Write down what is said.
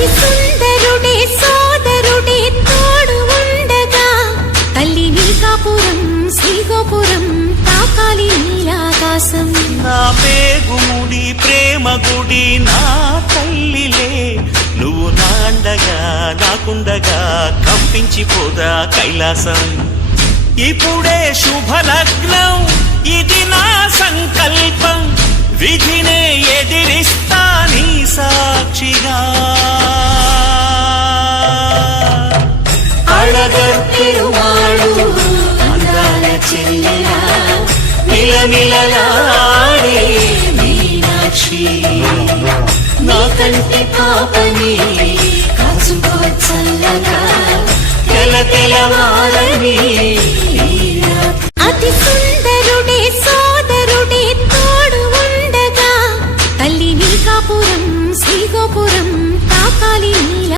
అతి సుందరుడే సోదరుడే తోడు ఉండగా తల్లి నీకాపురం శ్రీగోపురం తాకాలి నీలాకాశం. నా పేగుముడి ప్రేమ గుడి నా తల్లిలే, నువ్వు నాండగా నాకుండగా కంపించిపోదా కైలాసం. ఇప్పుడే శుభలగ్నం ఇది నా సంకల్పం, విధినే ఎదిరిస్తా నీ సాక్షిగా. అళగర్పెరుమాళు అందాల చెల్లెలా మిలమిలలాడే మీనాక్షి, నా కంటి పాపని కాచుకో చల్లగా తెల తెలవారని